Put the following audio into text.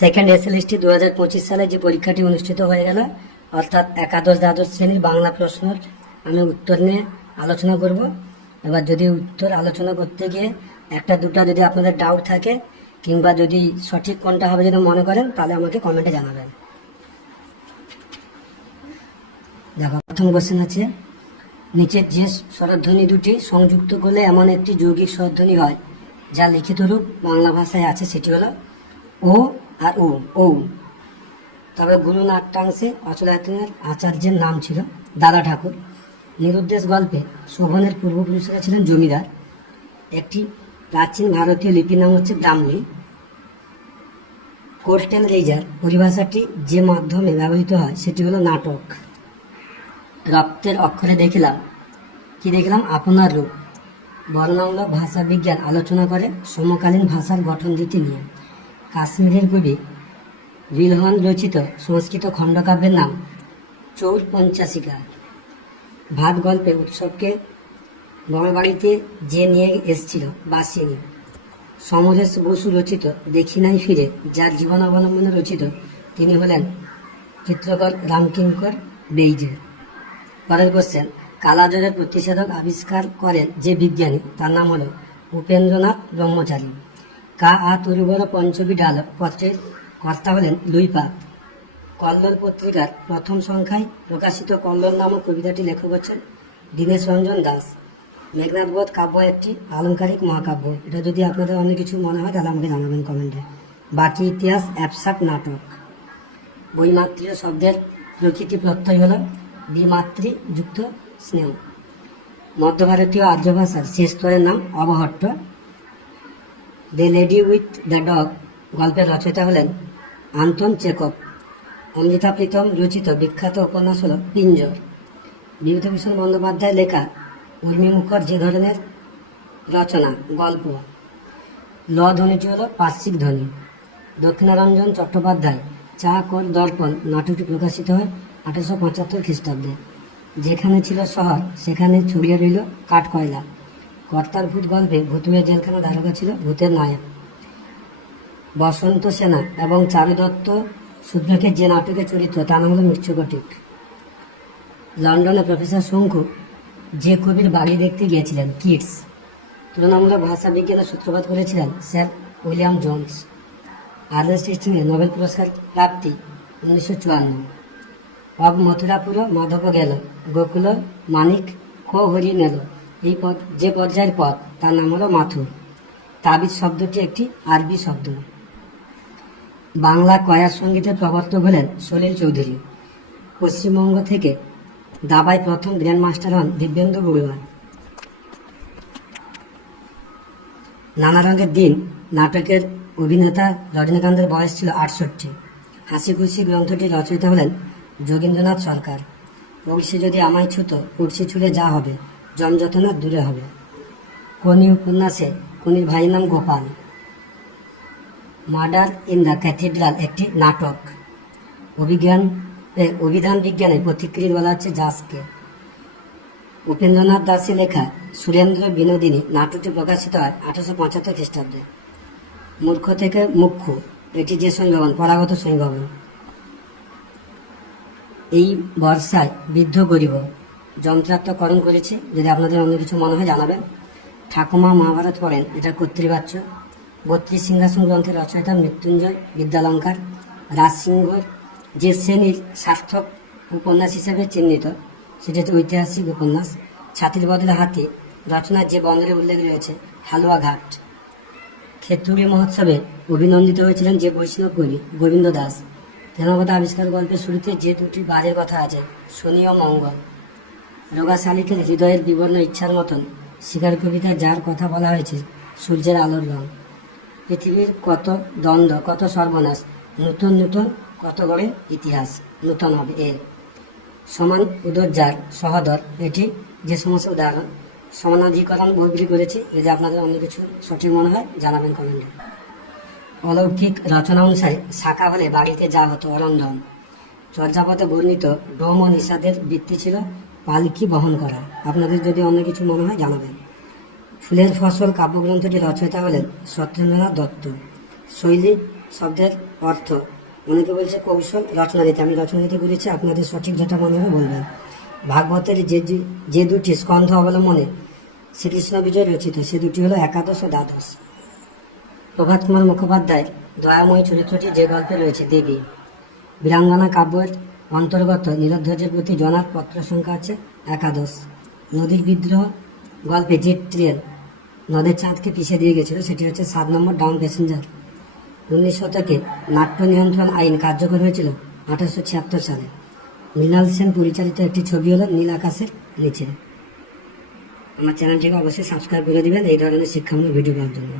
Second SLST দু হাজার পঁচিশ সালে যে পরীক্ষাটি অনুষ্ঠিত হয়ে গেল, অর্থাৎ একাদশ দ্বাদশ শ্রেণির বাংলা প্রশ্নের আমি উত্তর নিয়ে আলোচনা করব। এবার যদি উত্তর আলোচনা করতে গিয়ে একটা দুটো যদি আপনাদের ডাউট থাকে, কিংবা যদি সঠিক কোনটা হবে যদি মনে করেন, তাহলে আমাকে কমেন্টে জানাবেন। দেখো, প্রথম কোশ্চেন আছে নিচের যে স্বরধ্বনি দুটি সংযুক্ত করলে এমন একটি যৌগিক স্বরধ্বনি হয়, যা লিখিত রূপ বাংলা ভাষায় আছে, সেটি হলো ও আর ও ও তবে গুরু নাট্যাংশে অচলায়তনের আচার্যের নাম ছিল দাদা ঠাকুর। নিরুদ্দেশ গল্পে শোভনের পূর্বপুরুষরা ছিলেন জমিদার। একটি প্রাচীন ভারতীয় লিপির নাম হচ্ছে ব্রাহ্মী। কোর্ট অ্যান্ড লেজার পরিভাষাটি যে মাধ্যমে ব্যবহৃত হয়, সেটি হলো নাটক। রক্তের অক্ষরে দেখলাম, কি দেখলাম? আপনার রূপ। বর্ণামূলক ভাষা বিজ্ঞান আলোচনা করে সমকালীন ভাষার গঠন দিতে নিয়ে। কাশ্মীরের কবি বিলহন রচিত সংস্কৃত খণ্ডকাব্যের নাম চৌর পঞ্চাশিকা। ভাত গল্পে উৎসবকে বড় বাড়িতে যে নিয়ে এসছিল বাসিনী। সমরেশ বসু রচিত দেখি নাই ফিরে, যার জীবন অবলম্বনে রচিত তিনি হলেন চিত্রকর রামকিঙ্কর বেইজে। পরের কোশ্চেন কালাজ্বরের প্রতিষেধক আবিষ্কার করেন যে বিজ্ঞানী, তার নাম হল উপেন্দ্রনাথ ব্রহ্মচারী। কা আ তরুবর পঞ্চবী ডাল পত্রের কর্তা হলেন লুইপাত কল্লোল পত্রিকার প্রথম সংখ্যায় প্রকাশিত কল্লোল নামক কবিতাটি লেখক হচ্ছেন দীনেশ রঞ্জন দাস। মেঘনাথবোধ কাব্য একটি আলংকারিক মহাকাব্য। এটা যদি আপনাদের অনেক কিছু মনে হয়, তাহলে আমাকে জানাবেন কমেন্টে। বাকি ইতিহাস অ্যাবসাক নাটক। বৈমাত্রীয় শব্দের প্রকৃতি প্রত্যয় হল দ্বিমাতৃ যুক্ত স্নেহ। মধ্য ভারতীয় আর্য ভাষার শেষ স্তরের নাম Abahatta. The lady with the dog গল্পের রচয়িতা হলেন আন্তন চেকব। অমৃতা প্রীতম রচিত বিখ্যাত উপন্যাস হল পিঞ্জর বিভূতিভূষণ বন্দ্যোপাধ্যায় লেখা উর্মি মুখর যে ধরনের রচনা, গল্প। ল ধ্বনিটি হল পার্শ্বিক ধ্বনি দক্ষিণারঞ্জন চট্টোপাধ্যায় চা কর দর্পণ নাটকটি প্রকাশিত হয় আঠারোশো পঁচাত্তর খ্রিস্টাব্দে। যেখানে ছিল শহর, সেখানে ছড়িয়ে রইল কাঠকয়লা। কর্তার ভূত গল্পে ভূতুয়া জেলখানা দারোগা ছিল ভূতের নায়ক। বসন্ত সেনা এবং চারু দত্ত সূত্রকের যে নাটকের চরিত্র, তার নাম হল মৃত্যুকটিক লন্ডনে প্রফেসর শঙ্কু যে কবির বাড়ি দেখতে গিয়েছিলেন, কিডস, তুলনামূলক ভাষা বিজ্ঞানের সূত্রপাত করেছিলেন স্যার উইলিয়াম জোন্স। আর্নেস্ট হিস্টিংয়ে নোবেল পুরস্কার প্রাপ্তি উনিশশো চুয়ান্ন। অব মথুরাপুর মাধব গেল, গোকুল মানিক খো হরি নেল। এই পদ, যে পর্যায়ের পদ, তার নাম হলো মাথুর তাবিজ শব্দটি একটি আরবি শব্দ। বাংলা কয়ার সঙ্গীতের প্রবর্তক হলেন সলিল চৌধুরী। পশ্চিমবঙ্গ থেকে দাবায় প্রথম গ্র্যান্ড মাস্টার হন দিব্যেন্দু বড়ুয়া। নানা রঙের দিন, নাটকের অভিনেতা রজনীকান্তের বয়স ছিল আটষট্টি। হাসি খুশি গ্রন্থটির রচয়িতা হলেন যোগীন্দ্রনাথ সরকার। পড়শি যদি আমায় ছুতো পড়শি ছুলে যা হবে। জমযতনা দূরে হবে। কোনি উপন্যাসে কোনির ভাইয়ের নাম Gopal. Murder in the cathedral একটি নাটক। অভিজ্ঞান অভিধান বিজ্ঞানে প্রতিক্রিয়া বলা হচ্ছে জাসকে উপেন্দ্রনাথ দাসের লেখা সুরেন্দ্র বিনোদিনী নাটকটি প্রকাশিত হয় আঠারোশো পঁচাত্তর খ্রিস্টাব্দে। মূর্খ থেকে মুখ্য, এটি যে সংজ্ঞাবন পরাগত সংজ্ঞাবন এই বর্ষায় বৃদ্ধ গরিব। যন্ত্রাত্মকরণ করেছে। যদি আপনাদের অন্য কিছু মনে হয় জানাবেন। ঠাকুমা মহাভারত পড়েন, এটা কর্তৃবাচ্য। বত্রিশ সিংহাসন গ্রন্থের রচয়িতা মৃত্যুঞ্জয়, বিদ্যালঙ্কার রাজসিংহর যে শ্রেণির সার্থক উপন্যাস হিসেবে চিহ্নিত, সেটি হচ্ছে ঐতিহাসিক উপন্যাস। ছাতির বদলে হাতি, রচনার যে বন্দরের উল্লেখ রয়েছে, হালুয়া ঘাট। ক্ষেত্রুরী মহোৎসবে অভিনন্দিত হয়েছিলেন যে বৈষ্ণব কবি গোবিন্দ দাস। তেনাবত আবিষ্কার গল্পের শুরুতে যে দুটি বাজের কথা আছে, শনি ও মঙ্গল। রোগা শালিকের হৃদয়ের বিবর্ণ ইচ্ছার মতন শিকার কবিতা যার কথা বলা হয়েছে, সূর্যের আলোর রং। পৃথিবীর কত দ্বন্দ্ব, কত সর্বনাশ, নতুন নতুন কত গড়ে ইতিহাস, নূতন হবে এর। সমান উদরজার সহদর, এটি যে সমস্ত উদাহরণ। সমানাধিকরণ বইগুলি করেছি, যদি আপনাদের অন্য কিছু সঠিক মনে হয়, জানাবেন কমেন্টে। অলৌকিক রচনা অনুসারে শাখা হলে বাড়িতে যা হতো অরন্ধন চর্যাপদে বর্ণিত ডোম ও নিষাদের বৃত্তি ছিল পালকি বহন করা। আপনাদের যদি অন্য কিছু মনে হয়, জানাবেন। ফুলের ফসল কাব্যগ্রন্থটি রচয়িতা হলেন সত্যেন্দ্রনাথ দত্ত। শৈলী, শব্দের অর্থ। অনেকে বলছে কৌশল রচনা দিতে আমি রচনা দিতে বলেছি আপনাদের সঠিক যেটা মনে হবে বলবেন। ভাগবতের যে- যে দুটি স্কন্ধ অবলম্বনে শ্রীকৃষ্ণ বিজয় রচিত, সে দুটি হলো একাদশ ও দ্বাদশ। প্রভাত কুমার মুখোপাধ্যায়ের দয়াময় চরিত্রটি যে গল্পে রয়েছে, দেবী। বীরাঙ্গনা কাব্যের অন্তর্গত নীলধ্বজের প্রতি জনার পত্র সংখ্যা আছে একাদশ। নদীর বিদ্রোহ, গল্পে যে ট্রেন নদের চাঁদকে পিছিয়ে দিয়ে গেছিল, সেটি হচ্ছে সাত নম্বর ডাউন প্যাসেঞ্জার। উনিশ শতকে নাট্য নিয়ন্ত্রণ আইন কার্যকর হয়েছিল আঠারোশো ছিয়াত্তর সালে। মৃণাল সেন পরিচালিত একটি ছবি হলো নীল আকাশের নিচে। আমার চ্যানেলটিকে অবশ্যই সাবস্ক্রাইব করে দিবেন এই ধরনের শিক্ষামূলক ভিডিও পাওয়ার জন্য।